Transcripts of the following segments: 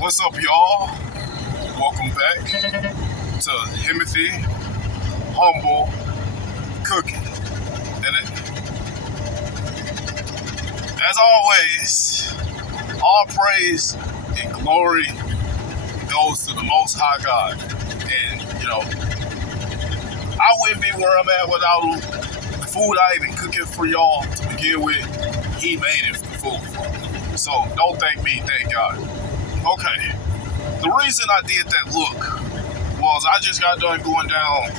What's up, y'all? Welcome back to Himothy Humble Cooking. And as always, all praise and glory goes to the Most High God. And, I wouldn't be where I'm at without him. The food I even cook it for y'all to begin with, he made it for food for me. So don't thank me, thank God. Okay, the reason I did that look was I just got done going down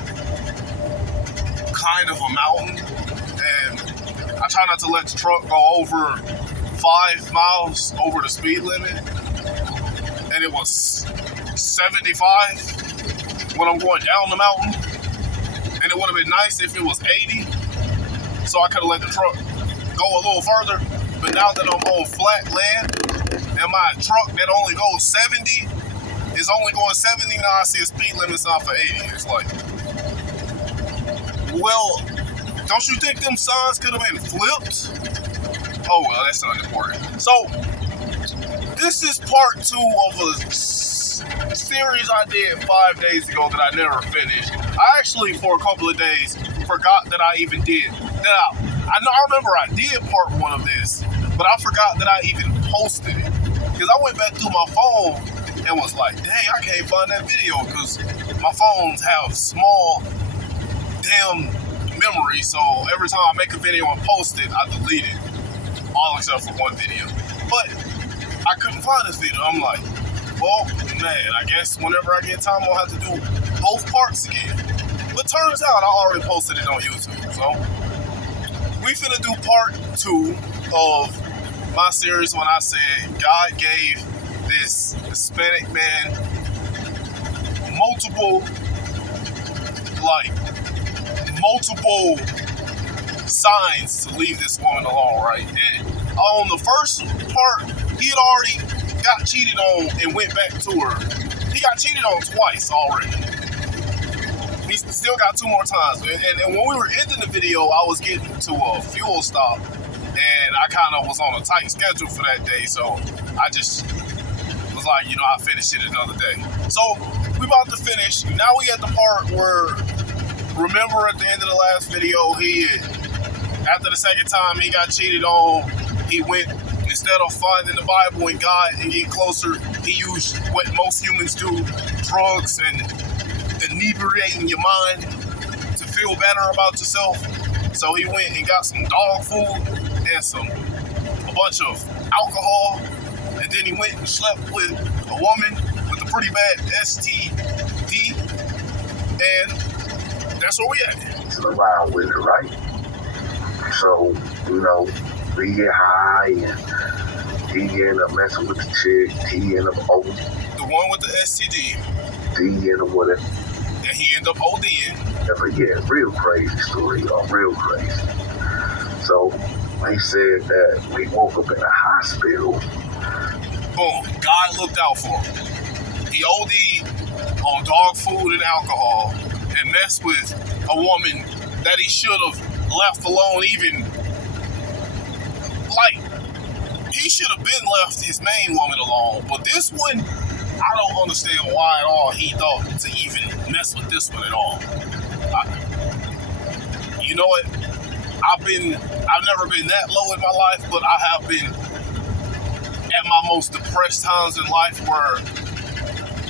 kind of a mountain, and I try not to let the truck go over 5 miles over the speed limit, and it was 75 when I'm going down the mountain, and it would have been nice if it was 80, so I could have let the truck go a little further. But now that I'm on flat land, and my truck that only goes 70 is only going 70, now I see a speed limit sign for 80. It's like, well, don't you think them signs could have been flipped? Oh, well, that's not important. So, this is part 2 of a series I did 5 days ago that I never finished. I actually, for a couple of days, forgot that I even did that. I remember I did part 1 of this, but I forgot that I even posted it. Because I went back through my phone and was like, dang, I can't find that video because my phones have small damn memory. So every time I make a video and post it, I delete it. All except for one video. But I couldn't find this video. I'm like, well, man, I guess whenever I get time, I'll have to do both parts again. But turns out I already posted it on YouTube. So we finna do part 2 of my series when I said God gave this Hispanic man multiple signs to leave this woman alone, right? And on the first part, he had already got cheated on and went back to her. He got cheated on twice already. He still got 2 more times. And when we were ending the video, I was getting to a fuel stop, and I kind of was on a tight schedule for that day, so I just was like, I'll finish it another day. So we about to finish. Now we at the part where, remember at the end of the last video, after the second time he got cheated on, he went, instead of finding the Bible and God and getting closer, he used what most humans do, drugs and inebriating your mind to feel better about yourself. So he went and got some dog food and a bunch of alcohol, and then he went and slept with a woman with a pretty bad STD, and that's where we at. Around with it, right? So, we get high, and he ended up messing with the chick. He ended up ODing. The one with the STD. He ended up with it. And he ended up ODing. Yeah, real crazy story, y'all. Real crazy. So, they said that we woke up in a hospital. Boom. God looked out for him. He OD'd on dog food and alcohol and messed with a woman that he should have left alone. He should have been left his main woman alone. But this one, I don't understand why at all he thought to even mess with this one at all. You know what? I've never been that low in my life, but I have been at my most depressed times in life where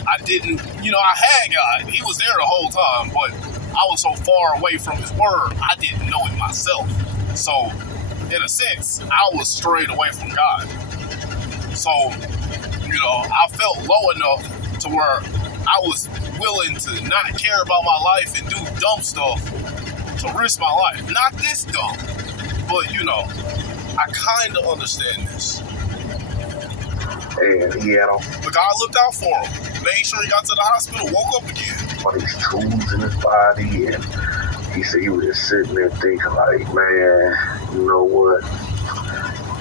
I didn't, I had God. He was there the whole time, but I was so far away from his word, I didn't know it myself. So, in a sense, I was strayed away from God. So, I felt low enough to where I was willing to not care about my life and do dumb stuff to risk my life. Not this dumb, but, I kind of understand this. And but God looked out for him, made sure he got to the hospital, woke up again. All these tools in his body, and he said he was just sitting there thinking like, man, you know what?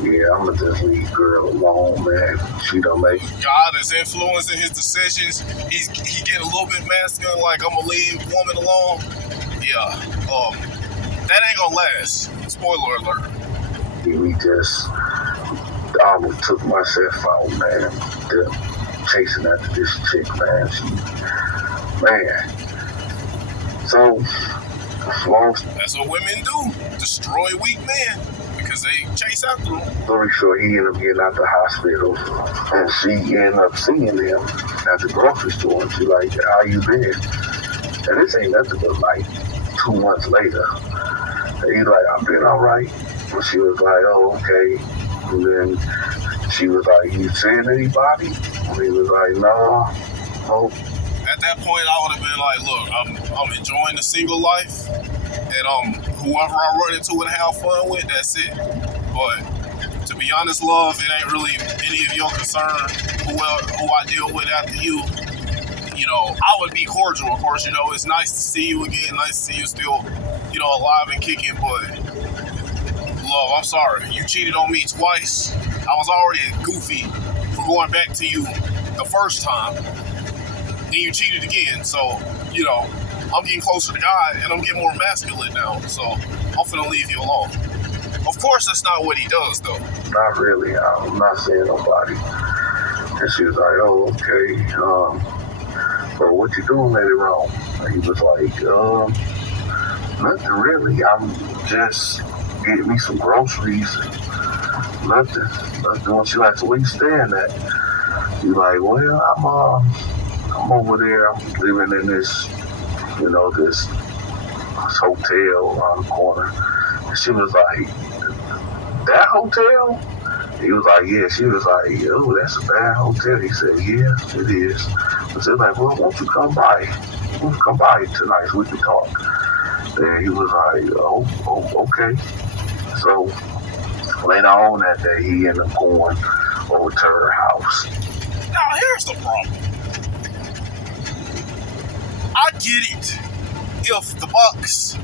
Yeah, I'm gonna just leave girl alone, man. She don't make it. God is influencing his decisions. He getting a little bit masculine, like I'm gonna leave woman alone. Yeah, that ain't gonna last. Spoiler alert. We just I almost took myself out, man. chasing after this chick, man. Man. So, long That's what women do. Destroy weak men because they chase after them. story short, he ended up getting out the hospital, and she ended up seeing him at the grocery store, and she like, how you been? And this ain't nothing but like 2 months later. And he's like, I've been all right. And she was like, oh, okay. And then she was like, you seeing anybody? And he was like, no. Oh. At that point, I would have been like, look, I'm enjoying the single life, and whoever I run into and have fun with, that's it. But to be honest, love, it ain't really any of your concern who I deal with after you. You know, I would be cordial, of course. You know, it's nice to see you again, nice to see you still, you know, alive and kicking. But love, I'm sorry, you cheated on me twice. I was already goofy for going back to you the first time. Then you cheated again, so, you know, I'm getting closer to God, and I'm getting more masculine now, so I'm finna leave you alone. Of course, that's not what he does, though. Not really. I'm not saying nobody. And she was like, oh, okay. But what you doing later on? And he was like, nothing really. I'm just getting me some groceries. Nothing. And she like, so where you staying at? He's like, well, I'm over there. I'm living in this, you know, this hotel around the corner. And she was like, that hotel? He was like, yeah. She was like, oh, that's a bad hotel. He said, yeah, it is. I said, like, well, won't you come by? Won't you come by tonight so we can talk? And he was like, oh, okay. So later on that day, he ended up going over to her house. Now, here's the problem. I get it. If the Bucks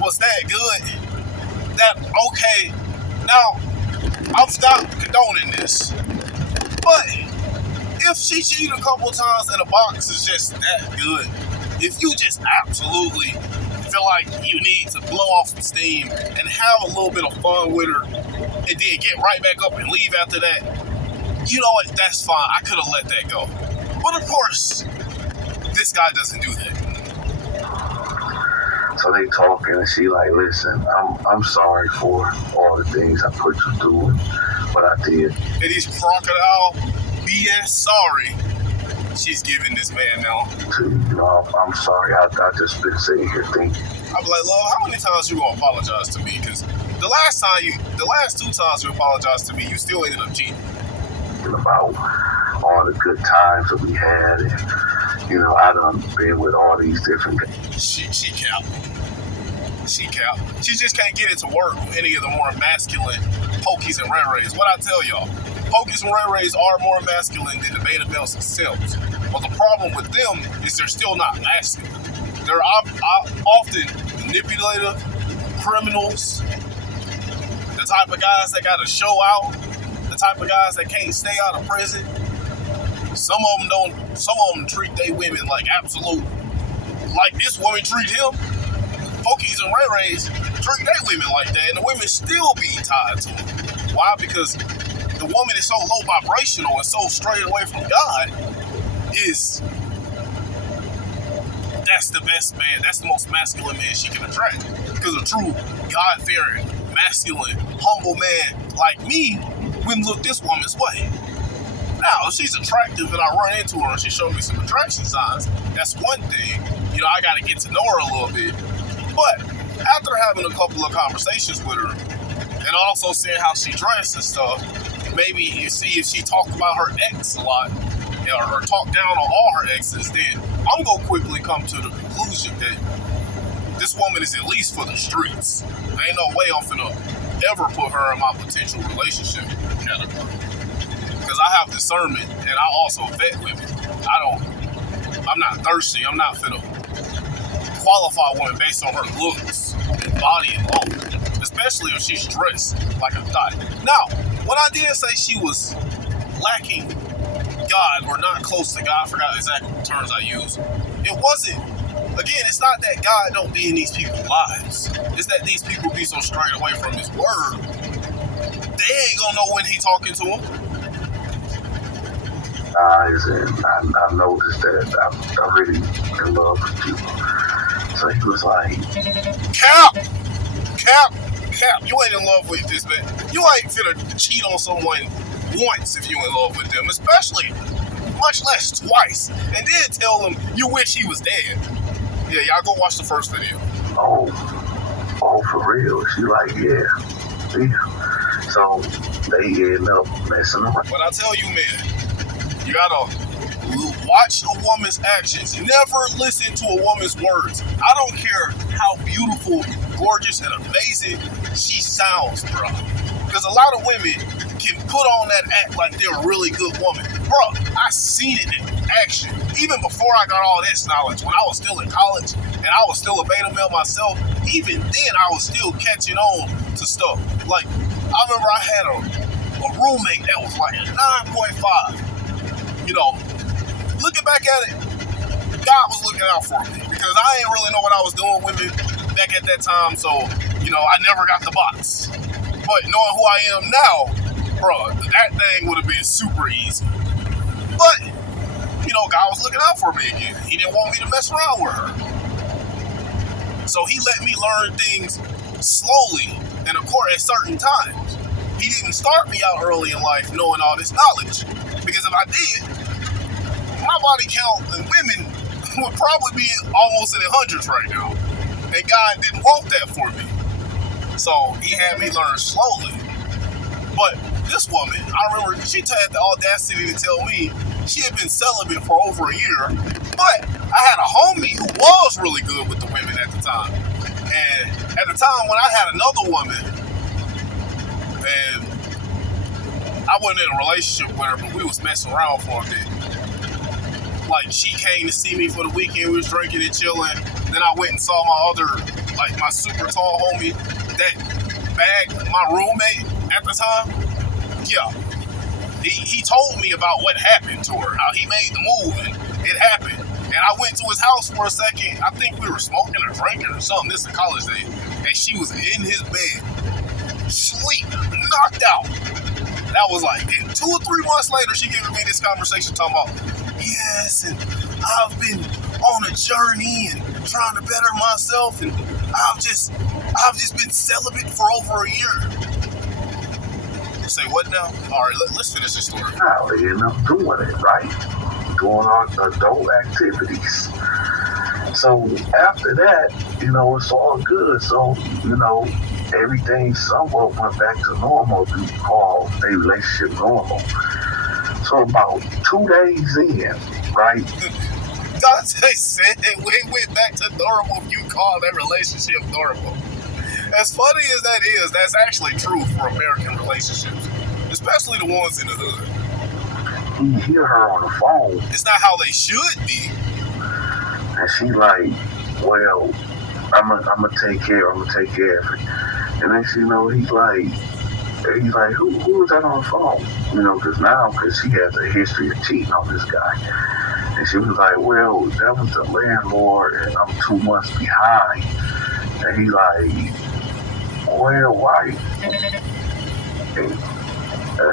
was that good, that okay. Now, I'm not condoning this, but if she cheated a couple times and the Bucks is just that good, if you just absolutely feel like you need to blow off some steam and have a little bit of fun with her, and then get right back up and leave after that, you know what? That's fine. I could have let that go, but of course, this guy doesn't do that. So they talking, and she like, listen, I'm sorry for all the things I put you through, but I did. And he's crocodile BS sorry she's giving this man now. You know, I'm sorry. I just been sitting here thinking. I'm like, love, how many times you gonna apologize to me? Because the last 2 times you apologized to me, you still ended up cheating. About all the good times that we had, and you know, I done been with all these different. She capped. She capped. She just can't get it to work with any of the more masculine pokies and ray-rays. What I tell y'all, pokies and ray-rays are more masculine than the beta males and simps. But the problem with them is they're still not masculine. They're often manipulative, criminals, the type of guys that gotta show out, the type of guys that can't stay out of prison. Some of them treat they women like absolute, like this woman treat him. Pokies and ray-rays treat they women like that, and the women still be tied to them. Why? Because the woman is so low vibrational and so straight away from God. That's the best man. That's the most masculine man she can attract. Because a true God-fearing, masculine, humble man like me wouldn't look this woman's way. Now, if she's attractive and I run into her and she showed me some attraction signs, that's one thing. You know, I got to get to know her a little bit. But after having a couple of conversations with her and also seeing how she dressed and stuff, maybe you see if she talked about her ex a lot or talked down on all her exes, then I'm going to quickly come to the conclusion that this woman is at least for the streets. There ain't no way I'm finna ever put her in my potential relationship category. Because I have discernment and I also vet women. I'm not thirsty. I'm not finna qualify women based on her looks and body alone, especially if she's dressed like a thot. Now, when I did say she was lacking God or not close to God, I forgot exactly the terms I used. It wasn't, again, it's not that God don't be in these people's lives. It's that these people be so straight away from his word, they ain't gonna know when he talking to them. eyes, and I noticed that I'm really in love with you. So he was like, Cap, you ain't in love with this man. You ain't finna cheat on someone once if you in love with them, especially, much less twice, and then tell them you wish he was dead. Yeah, y'all go watch the first video. oh, for real? She like, yeah. So they end up messing around. But I tell you, man, you gotta watch a woman's actions. Never listen to a woman's words. I don't care how beautiful, gorgeous, and amazing she sounds, bro. Because a lot of women can put on that act like they're a really good woman. Bro, I seen it in action. Even before I got all this knowledge, when I was still in college and I was still a beta male myself, even then I was still catching on to stuff. Like, I remember I had a roommate that was like a 9.5. You know, looking back at it, God was looking out for me because I didn't really know what I was doing with it back at that time. So, you know, I never got the box. But knowing who I am now, bro, that thing would have been super easy. But, you know, God was looking out for me again. He didn't want me to mess around with her. So he let me learn things slowly and, of course, at certain times. He didn't start me out early in life knowing all this knowledge. Because if I did, my body count in women would probably be almost in the hundreds right now. And God didn't want that for me. So he had me learn slowly. But this woman, I remember she had the audacity to tell me she had been celibate for over a year. But I had a homie who was really good with the women at the time. And at the time when I had another woman, and I wasn't in a relationship with her, but we was messing around for a bit. Like, she came to see me for the weekend, we was drinking and chilling. Then I went and saw my other, like my super tall homie that bagged my roommate at the time. Yeah. He told me about what happened to her, how he made the move, and it happened. And I went to his house for a second. I think we were smoking or drinking or something. This is college days. And she was in his bed, sleep, knocked out. That was like, and 2 or 3 months later, she gave me this conversation talking about, yes, and I've been on a journey and trying to better myself, and I've just been celibate for over a year. Say what now? All right, let's finish this story. Now they end up doing it, right? Doing our adult activities. So after that, you know, it's all good. So, you know, everything somewhat went back to normal. We call a relationship normal. So about 2 days in, right? Dante said we went back to normal if you call that relationship normal. As funny as that is, that's actually true for American relationships, especially the ones in the hood. You hear her on the phone. It's not how they should be. And she like, well, I'm gonna take care of it. And then she know he's like, who was that on the phone? You know, because she has a history of cheating on this guy. And she was like, well, that was the landlord, and I'm 2 months behind. And he like, well, why? And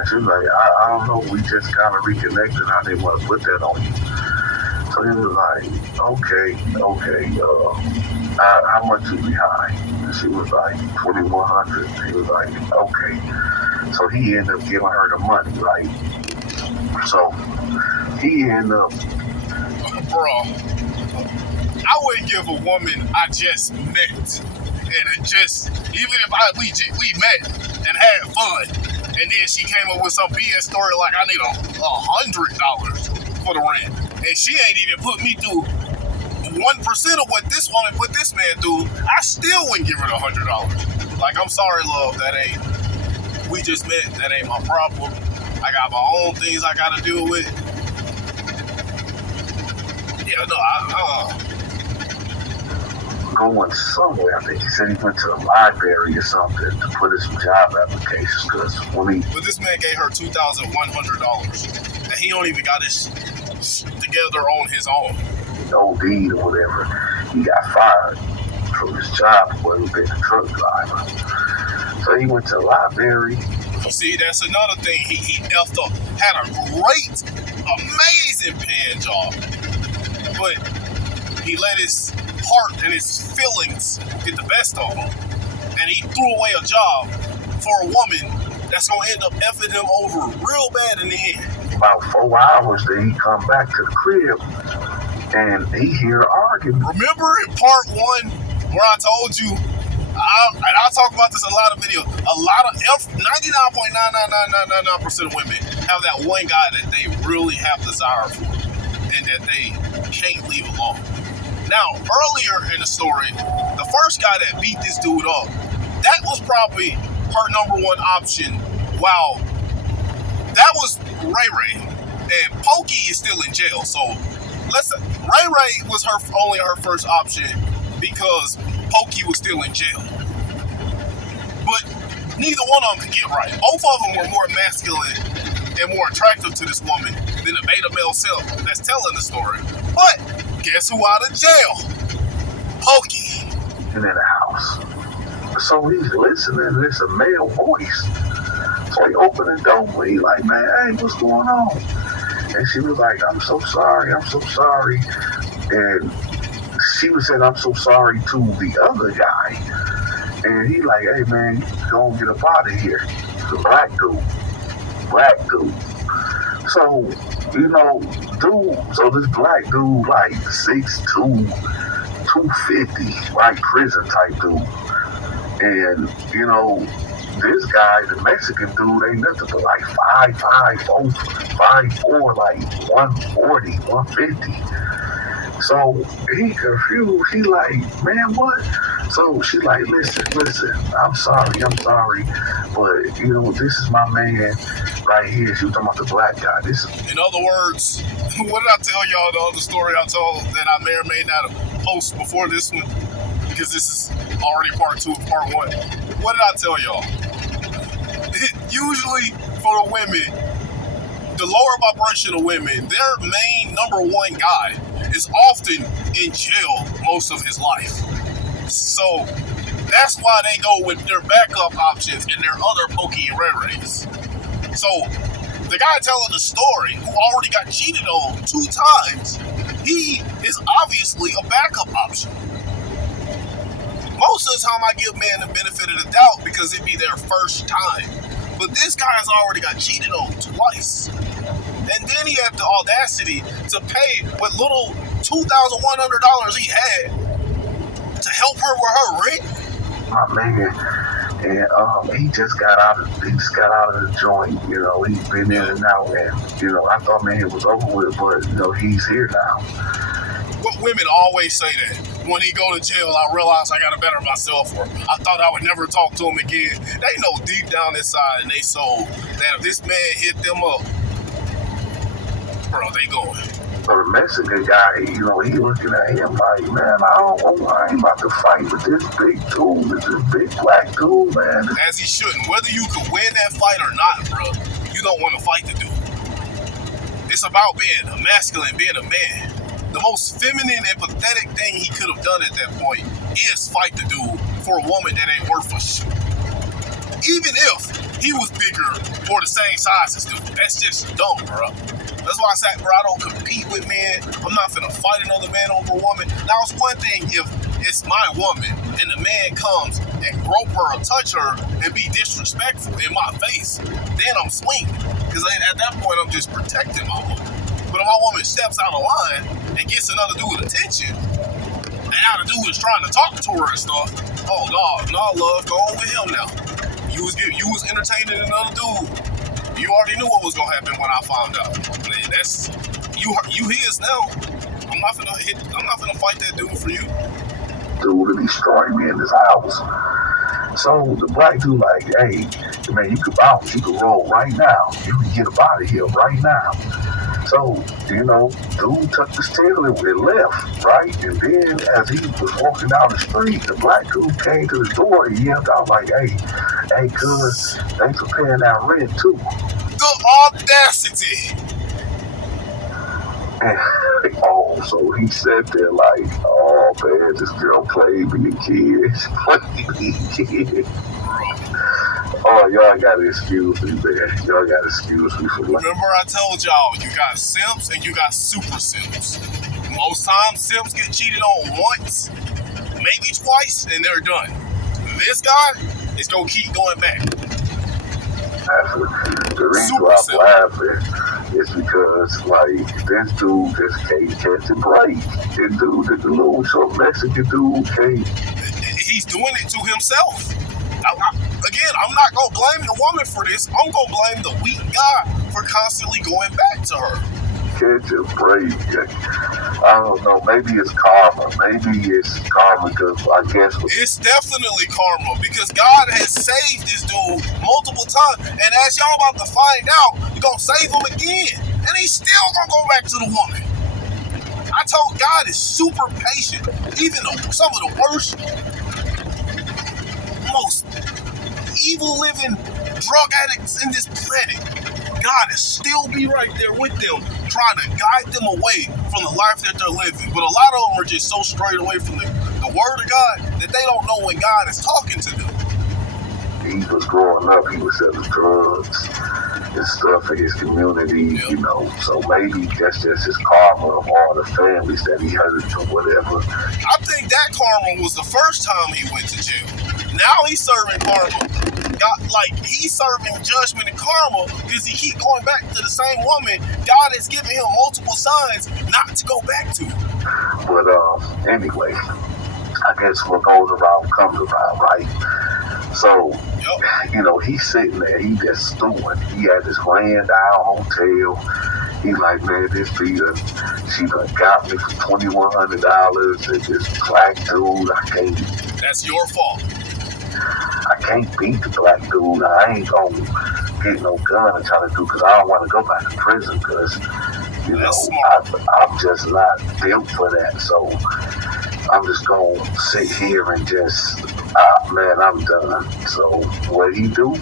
she was like, I don't know, we just kind of reconnected. I didn't want to put that on you. So he was like, okay, how much you behind? And she was like, $2,100. He was like, okay. So he ended up giving her the money, right? So he ended up, bro, I wouldn't give a woman I just met, and it just, even if we met and had fun, and then she came up with some BS story like I need $100 for the rent, and she ain't even put me through 1% of what this woman put this man through, I still wouldn't give her $100. Like, I'm sorry, love, we just met, that ain't my problem. I got my own things I gotta deal with. Yeah, no, going somewhere. I think he said he went to the library or something to put in some job applications. But this man gave her $2,100, and he don't even got his together on his own. OD or whatever. He got fired from his job for being a truck driver. So he went to the library You see, that's another thing. He effed up. Had a great, amazing paying job. But he let his heart and his feelings get the best of him. And he threw away a job for a woman that's going to end up effing him over real bad in the end. About 4 hours, then he come back to the crib and he hear arguing. Remember in part 1 where I told you, and I'll talk about this in a lot of videos, a lot of 99.99999% of women have that one guy that they really have desire for and that they can't leave alone. Now, earlier in the story, the first guy that beat this dude up, that was probably her number one option. Wow, that was Ray Ray, and Pokey is still in jail. So listen, Ray Ray was only her first option because Pokey was still in jail. But neither one of them could get right. Both of them were more masculine and more attractive to this woman than the beta male self that's telling the story. But guess who out of jail? Pokey. In the house. So he's listening, it's a male voice. So he opened the door and he like, man, hey, what's going on? And she was like, I'm so sorry. And she was saying, I'm so sorry to the other guy. And he like, hey man, go get up out of here. The black dude. So, so this black dude like 6'2", 250, like prison type dude. And, this guy, the Mexican dude, ain't nothing but like 5'5", 5'4", like 140, 150. So he confused. He like, man, what? So she like, listen, I'm sorry, but this is my man right here. She was talking about the black guy. In other words, what did I tell y'all the other story I told that I may or may not have posted before this one? Because this is already part 2 of part 1. What did I tell y'all? Usually for the women, the lower vibrational women, their main number one guy is often in jail most of his life. So that's why they go with their backup options and their other Pokey and Ray Rays. So the guy telling the story, who already got cheated on 2 times, he is obviously a backup option. Most of the time I give men the benefit of the doubt because it'd be their first time. But this guy has already got cheated on twice. And then he had the audacity to pay what little $2,100 he had to help her with her rent. My man, and he just got out of the joint. He's been in and out, and I thought, man, it was over with, but he's here now. But women always say that. When he go to jail, I realize I gotta better myself, or I thought I would never talk to him again. They know deep down inside in their soul that if this man hit them up, bro, they going. So the Mexican guy, he looking at him like, man, I ain't about to fight with this big dude, this big black dude, man. As he shouldn't. Whether you could win that fight or not, bro, you don't want to fight the dude. It's about being a masculine, being a man. The most feminine and pathetic thing he could have done at that point is fight the dude for a woman that ain't worth a shit. Even if he was bigger or the same size as dude. That's just dumb, bro. That's why I said, bro, I don't compete with men. I'm not finna fight another man over a woman. Now, it's one thing if it's my woman and the man comes and grope her or touch her and be disrespectful in my face, then I'm swinging. Because at that point, I'm just protecting my woman. But if my woman steps out of line and gets another dude attention, and now the dude is trying to talk to her and stuff, oh, no, love, go on with him now. You was entertaining another dude. You already knew what was gonna happen when I found out. Man, that's you his now. I'm not gonna fight that dude for you. Dude, to destroy me in this house. So the black dude like, hey, man, you could bounce, you could roll right now. You can get up out of here right now. So, dude tucked his tail and left, right? And then as he was walking down the street, the black dude came to the door and yelled out like, hey, cuz, thanks for paying that rent too. The audacity. And, so he sat there like, oh man, this girl played me again. She played me again. Oh, y'all gotta excuse me, man. Y'all gotta excuse me for that. Remember I told y'all, you got simps and you got super simps. Most times simps get cheated on once, maybe twice, and they're done. This guy is gonna keep going back. The reason why I'm laughing is because, like, this dude just can't catch a break. This dude, the little short Mexican dude, can't. He's doing it to himself. Again, I'm not gonna blame the woman for this. I'm gonna blame the weak guy for constantly going back to her. Catch a break. I don't know. Maybe it's karma. Maybe it's karma because I guess it's definitely karma because God has saved this dude multiple times, and as y'all about to find out, He's gonna save him again, and he's still gonna go back to the woman. I told God is super patient. Even some of the worst, most evil living drug addicts in this planet, God is still be right there with them, trying to guide them away from the life that they're living. But a lot of them are just so straight away from the word of God that they don't know when God is talking to them. He was growing up, he was selling drugs and stuff in his community, you know. So maybe that's just his karma of all the families that he hurt or whatever. I think that karma was the first time he went to jail. Now he's serving karma. He's serving judgment and karma because he keep going back to the same woman God has given him multiple signs not to go back to. But anyway, I guess what goes around comes around, right? So, you know, he's sitting there, he just stewing. He had this ran down hotel. He like, man, this Peter, she done got me for $2,100 and this black dude, I can't. That's your fault. I can't beat the black dude. I ain't gonna get no gun and try to do because I don't want to go back to prison because, you know, I'm just not built for that. So I'm just gonna sit here and just, man, I'm done. So what he do?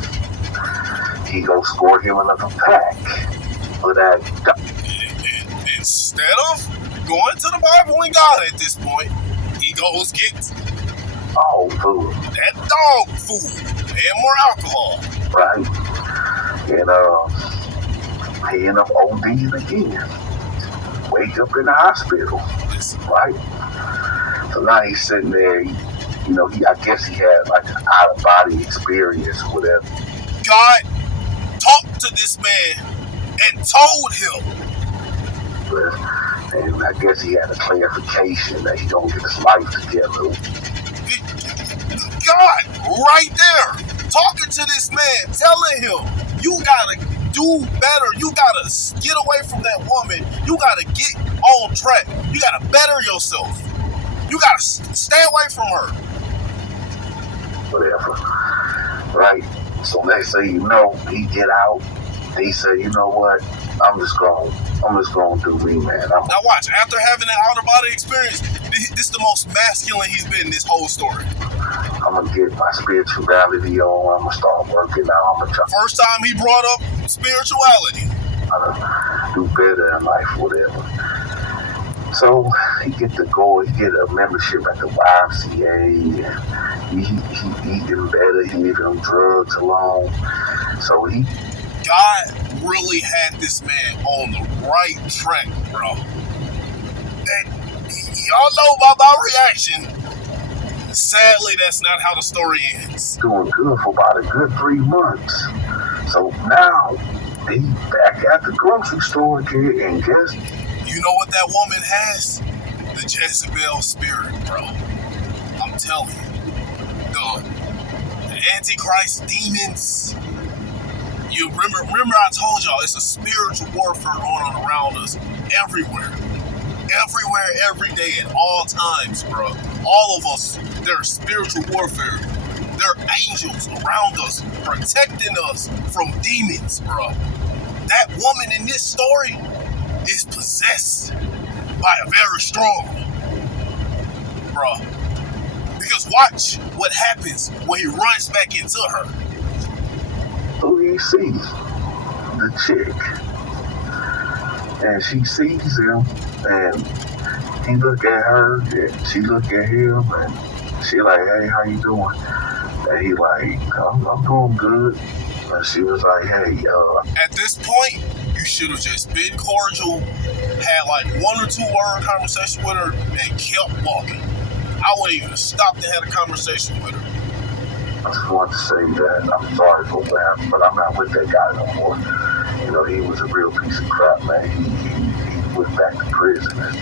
He go score him another pack for that. Instead of going to the Bible and God at this point, he goes get food. That dog food and more alcohol. Right. And he end up ODing again. Wake up in the hospital. Right? So now he's sitting there, you know, I guess he had like an out-of-body experience or whatever. God talked to this man and told him. And I guess he had a clarification that he gonna get his life together. God, right there, talking to this man, telling him, you gotta do better. You gotta get away from that woman. You gotta get on track. You gotta better yourself. You gotta stay away from her. Whatever. Right? So next thing you know, he get out. He said, you know what? I'm just gonna do me, man. Now watch, after having an outer body experience, this is the most masculine he's been this whole story. I'm gonna get my spirituality on. I'm gonna start working out. I'm gonna try. First time he brought up spirituality. I'm gonna do better in life, whatever. So he get to go. He get a membership at the YMCA. He eating better. He leaving drugs alone. So God really had this man on the right track, bro. And y'all know by my reaction. Sadly, that's not how the story ends. Doing good for about a good 3 months. So now he back at the grocery store again, and guess. You know what that woman has? The Jezebel spirit, bro. I'm telling you. The Antichrist demons. You remember I told y'all it's a spiritual warfare going on around us everywhere. Everywhere, every day, at all times, bro. All of us, there's spiritual warfare. There are angels around us, protecting us from demons, bro. That woman in this story is possessed by a very strong one, bro. Because watch what happens when he runs back into her. Who he sees? The chick. And she sees him, and he look at her, and she look at him, and she like, hey, how you doing? And he like, I'm doing good. And she was like, hey, At this point, you should have just been cordial, had like 1 or 2 word conversation with her, and kept walking. I wouldn't even have stopped and had a conversation with her. I just wanted to say that I'm sorry for what happened, but I'm not with that guy no more. You know, he was a real piece of crap, man. He went back to prison, and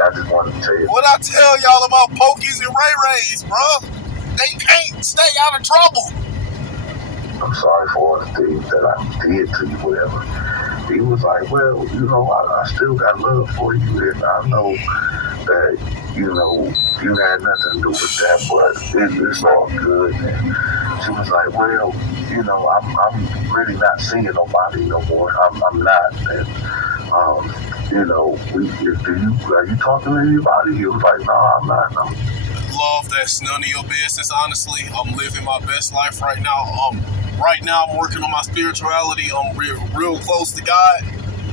I just wanted to tell you. What I tell y'all about Pokies and Ray Rays, bro? They can't stay out of trouble. I'm sorry for all the things that I did to you, whatever. He was like, well, you know, I still got love for you, and I know that, you know, you had nothing to do with that, but it's all good. And she was like, well, you know, I'm really not seeing nobody no more. I'm not. And, you know, are you talking to anybody? He was like, no, I'm not. Love, that's none of your business, honestly. I'm living my best life right now. Right now, I'm working on my spirituality. I'm real close to God.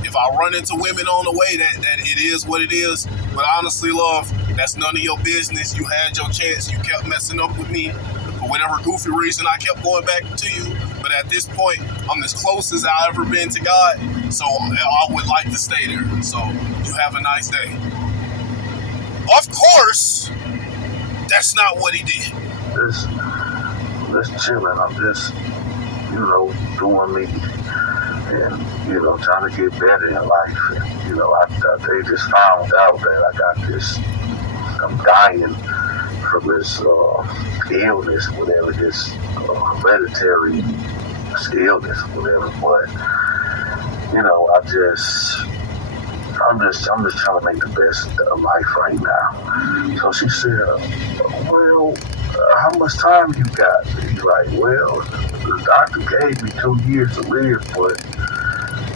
If I run into women on the way, that it is what it is. But honestly, love, that's none of your business. You had your chance. You kept messing up with me. For whatever goofy reason, I kept going back to you. But at this point, I'm as close as I've ever been to God. So I would like to stay there. So you have a nice day. Of course, that's not what he did. Just chilling. I'm just, you know, doing me, and, you know, trying to get better in life. And, you know, they just found out that I got this, I'm dying from this illness, whatever, this hereditary illness, whatever. But, you know, I'm just trying to make the best of life right now. So she said, well, how much time you got? He's like, well, the doctor gave me 2 years to live, but,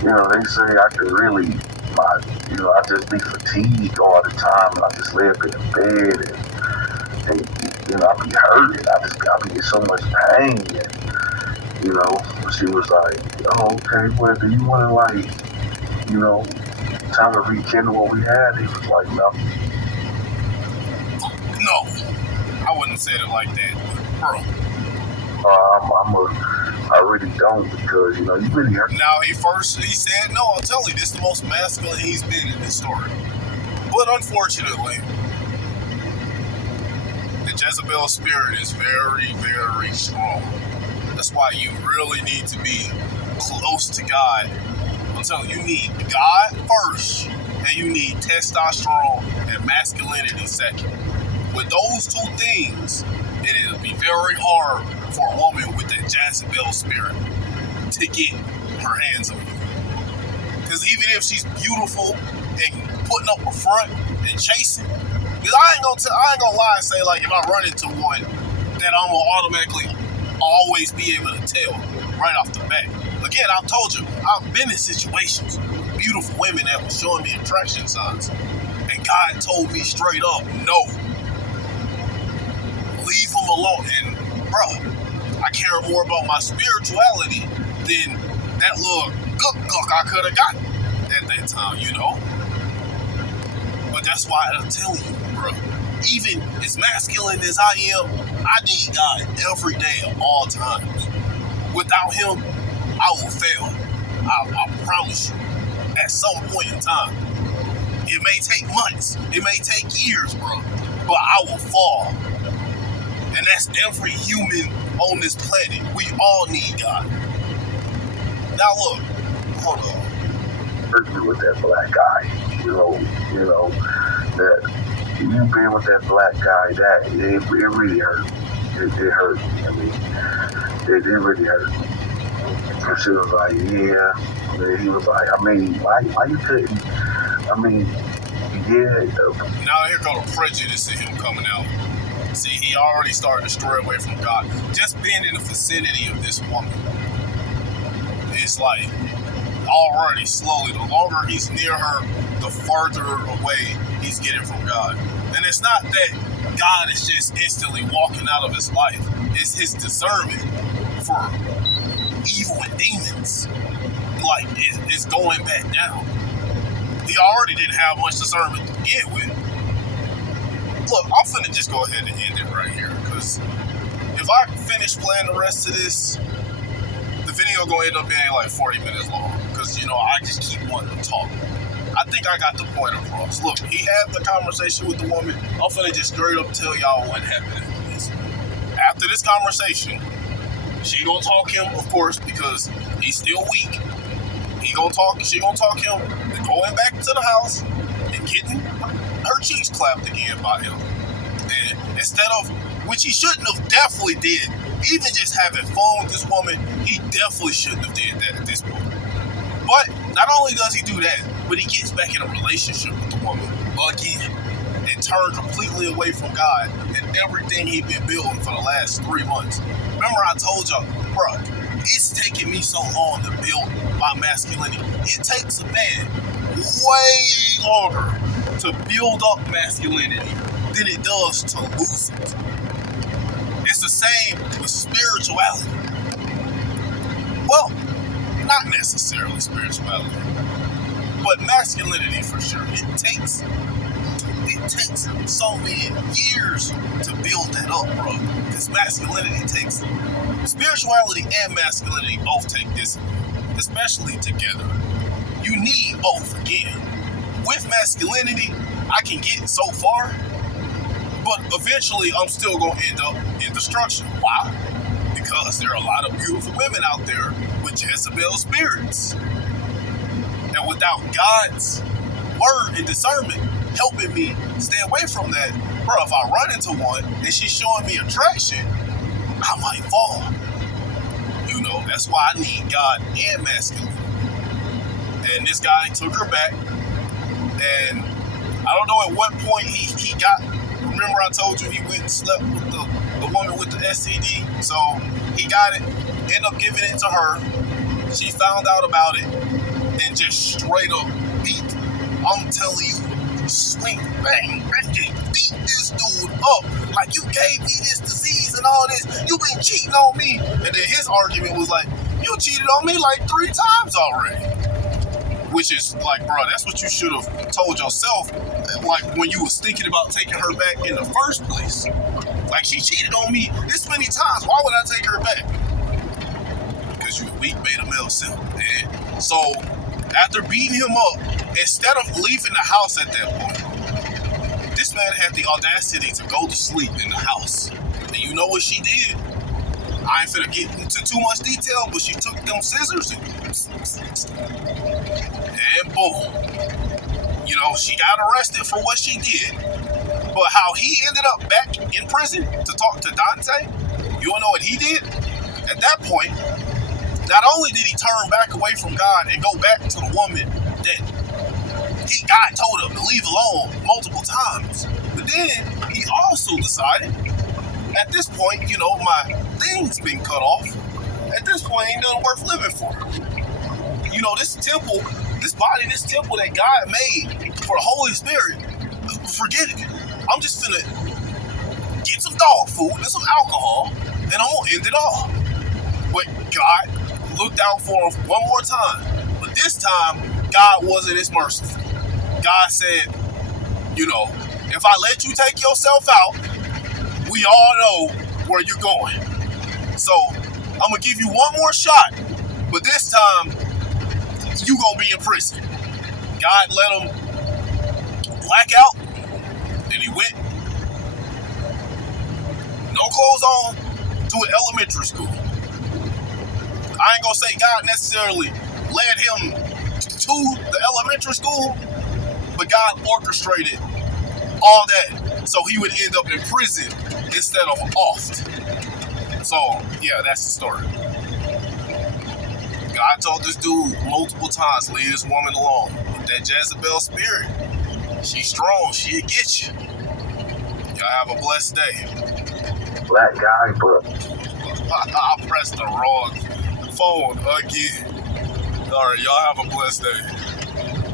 you know, they say I could really, I just be fatigued all the time, and I just lay up in the bed, and you know, I be hurting, I be in so much pain, and, you know, she was like, oh, okay, well, do you want to, like, you know, time to rekindle what we had? He was like, no. No, I wouldn't have said it like that, bro. I really don't, because, you know, you really hurt. Now, he said no. I'll tell you, this is the most masculine he's been in this story. But unfortunately, the Jezebel spirit is very, very strong. That's why you really need to be close to God. I'm telling you, you need God first, and you need testosterone and masculinity second. With those 2 things, it will be very hard for a woman with the Jezebel spirit to get her hands on you. Because even if she's beautiful and putting up a front and chasing, because I ain't gonna lie and say, like, if I run into one, that I'm gonna automatically always be able to tell right off the bat. Again, I told you, I've been in situations with beautiful women that were showing me attraction signs, and God told me straight up, no. Leave them alone. And, bro, I care more about my spirituality than that little gook I could have gotten at that time, you know? But that's why I'm telling you, bro, even as masculine as I am, I need God every day at all times. Without him, I will fail. I promise you. At some point in time. It may take months. It may take years, bro. But I will fall. And that's every human on this planet. We all need God. Now look, hold on. Hurt me with that black guy. You know, that you being with that black guy, that it really hurt. It hurt. I mean, it really hurt. And she was like, yeah. And then he was like, I mean, why you couldn't? I mean, yeah. Now here go the prejudice in him coming out. See, he already started to stray away from God. Just being in the vicinity of this woman, it's like already slowly, the longer he's near her, the farther away he's getting from God. And it's not that God is just instantly walking out of his life. It's his discernment for evil and demons. Like, it's going back down. He already didn't have much discernment to begin with. Look, I'm finna just go ahead and end it right here, because if I finish playing the rest of this, the video gonna end up being like 40 minutes long. Because, you know, I just keep wanting to talk. I think I got the point across. Look, he had the conversation with the woman. I'm finna just straight up tell y'all what happened. After this conversation, she gonna talk him, of course, because he's still weak. She gonna talk him going back to the house and getting her cheeks clapped again by him. And instead of, which he shouldn't have definitely did, even just having fun with this woman, he definitely shouldn't have did that at this point. But not only does he do that, but he gets back in a relationship with the woman again and turns completely away from God and everything he'd been building for the last 3 months. Remember I told y'all, bro, it's taking me so long to build my masculinity. It takes a man way longer to build up masculinity than it does to lose it. It's the same with spirituality. Well, not necessarily spirituality, but masculinity for sure. It takes so many years to build that up, bro. Because spirituality and masculinity both take discipline, especially together. You need both. Again, with masculinity, I can get so far, but eventually I'm still going to end up in destruction. Why? Because there are a lot of beautiful women out there with Jezebel spirits. And without God's word and discernment helping me stay away from that, bro, if I run into one and she's showing me attraction, I might fall. You know, that's why I need God and masculinity. And this guy took her back, and I don't know at what point he got, remember I told you he went and slept with the woman with the STD, so he got it, ended up giving it to her. She found out about it and just straight up beat, I'm telling you, swing, bang, bang, beat this dude up. Like, you gave me this disease and all this. You been cheating on me. And then his argument was like, you cheated on me like 3 times already. Which is like, bro, that's what you should have told yourself, like when you was thinking about taking her back in the first place. Like, she cheated on me this many times. Why would I take her back? Because you a weak beta male simp. And so after beating him up, instead of leaving the house at that point, this man had the audacity to go to sleep in the house. And you know what she did? I ain't finna get into too much detail, but she took them scissors and boom. You know, she got arrested for what she did. But how he ended up back in prison to talk to Dante, you wanna know what he did? At that point, not only did he turn back away from God and go back to the woman that God told him to leave alone multiple times, but then he also decided, at this point, you know, my thing's been cut off. At this point, ain't nothing worth living for. You know, this temple, this body, this temple that God made for the Holy Spirit, forget it. I'm just gonna get some dog food and some alcohol, and I'm gonna end it all. But God looked out for him one more time. But this time, God wasn't as merciful. God said, you know, if I let you take yourself out, we all know where you're going. So I'm gonna give you one more shot, but this time you gonna be in prison. God let him black out, and he went, no clothes on, to an elementary school. I ain't gonna say God necessarily led him to the elementary school, but God orchestrated all that so he would end up in prison instead of off. So, yeah, that's the story. God told this dude multiple times, leave this woman alone. With that Jezebel spirit, she's strong, she'll get you. Y'all have a blessed day. Black guy, bro. I pressed the wrong phone again. All right, y'all have a blessed day.